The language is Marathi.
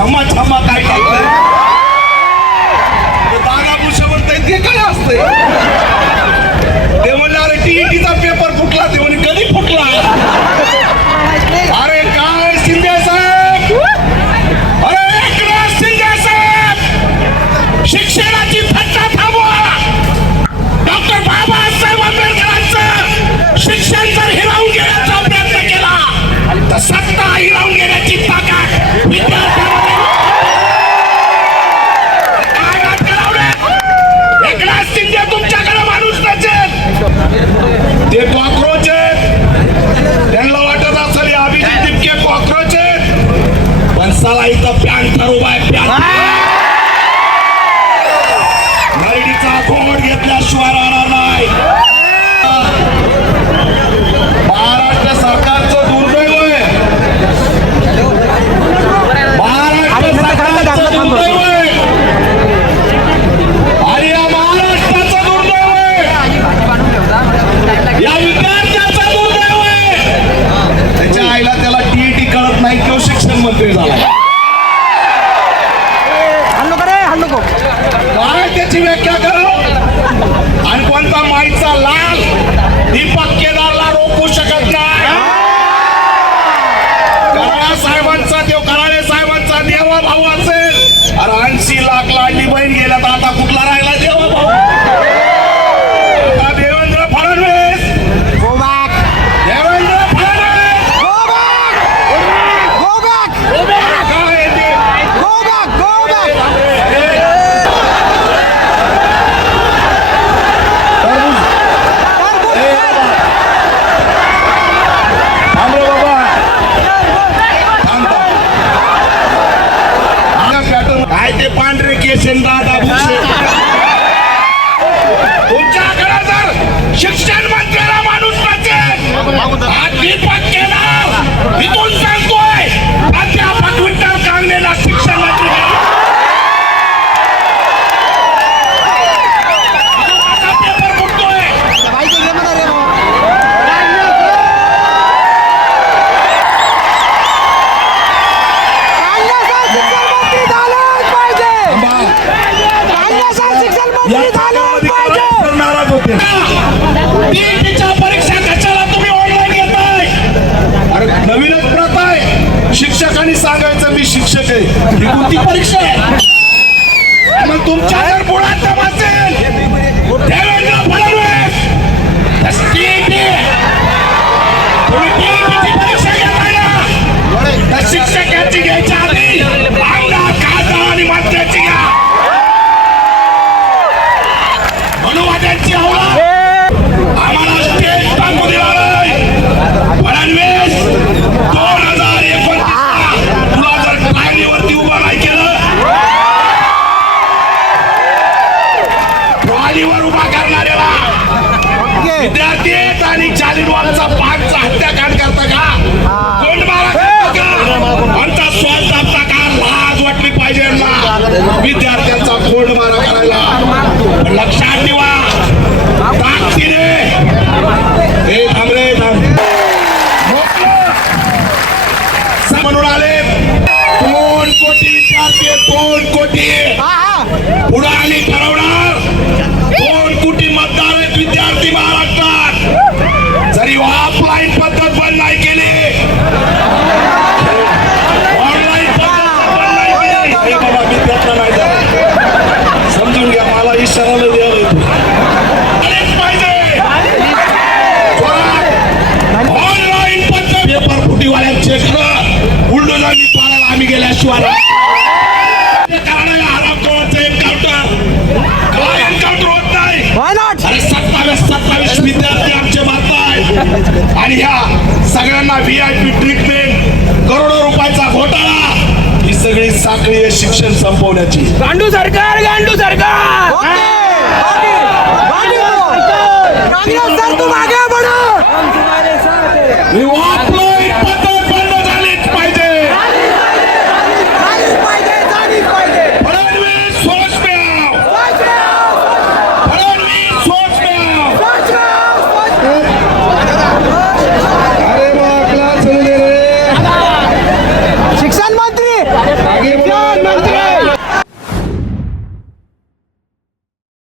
छम्मा छम्मा काय करताय दादा भुषवत ते काय असतंय ते म्हणले अरे टीईटीचा पेपर फुटला ते म्हणे कधी फुटला अरे काय शिंदे साहेब अरे एकनाथ शिंदे साहेब शिक्षणाची थट्टा थांबवा डॉक्टर बाबासाहेब आंबेडकरांचं शिक्षण जर हिरावून घेण्याचा प्रयत्न केला तर सत्ता हिरावून घेण्याची ताकद विद्यार्थ्यांमध्ये एकनाथ शिंदे तुमच्याकडे माणूस नसेल ते कॉक्रोच आहेत त्यांना वाटत असेल अभिजित तितके कॉक्रोच आहेत पण साला इथं पॅन्थर उभा आहे मराठीचा घोड घेतल्याशिवाय राहणार नाही महाराष्ट्र सरकारचं दुर्दैव आहे महाराष्ट्र सरकारचं दुर्दैव आहे आणि या महाराष्ट्राचं दुर्दैव आहे या विद्यार्थ्याचं दुर्दैव आहे त्याच्या आईला त्याला टीईटी कळत नाही तो शिक्षण मंत्री झाला काय त्याची व्याख्या करा आणि कोणता माईचा लाल दीपक केदारला रोखू शकत नाही कराळे साहेबांचा देव कराळे साहेबांचा देवा भाऊ असेल अरे 80 लाख लाडली बहीण गेल्या तर आता कुठला राहिला देवा भाऊ आता देवेंद्र फडणवीस देवेंद्र फडणवीस काय ते काय ते पांढरे केशन दादा भुसे तुमच्याकडे जर शिक्षण मंत्र्याला माणूस नसेल दीपक केदार इथून सांगतोय प्राध्यापक विठ्ठल कांगणेला शिक्षण मंत्री पेपर फुटतोय नाराज होते टीईटीच्या परीक्षा कशाला तुम्ही ऑनलाईन घेताय अरे नवीनच प्रथा आहे शिक्षकांनी सांगायचं मी शिक्षक आहे ही कोणती परीक्षा आहे मग तुमच्या जर मुळात दम असेल देवेंद्र फडणवीस टीईटी तुम्ही टीईटीची परीक्षा घेताय ना त्या शिक्षकांची घ्यायच्या आधी आमदार खासदार आणि मंत्र्याची घ्या अनुवादाची आम्हाला स्टेज टाकू दिला नाही फडणवीस 2029 तुला जर ट्रॉलीवरती उभा नाही केलं ट्रॉलीवर उभा करणाऱ्याला विद्यार्थी आणि जालिनवालाचा पाठचा हत्याकांड करता का कोण मारा आमचा श्वास दाबता का लाज वाटली पाहिजे विद्यार्थ्यांचा कोण मारा करायला लक्षात ठेवा ताकदीने हे थांबरे म्हणून आले 2 कोटी विद्यार्थी 2 कोटी पुढे आली ठरवणार 2 कोटी मतदार आहेत विद्यार्थी महाराष्ट्रात जरी ऑफलाईन पद्धत बंद नाही केली ऑनलाईन पद्धत बंद नाही केली बाबा विद्यार्थ्या नाही समजून घ्या मला इशाराला द्यावं ऑनलाईन पद्धत पेपर फुटीवाल्यांचे बुलडोझरनी पाडायला आम्ही गेल्याशिवाय एन्काउंटर होत नाही अरे 27 विद्यार्थी आमचे मारताय आणि ह्या सगळ्यांना VIP ट्रीटमेंट करोडो रुपयाचा घोटाळा ही सगळी साखळी आहे शिक्षण संपवण्याची गांडू सरकार गांडू सरकार काँग्रेस सर तुम आगे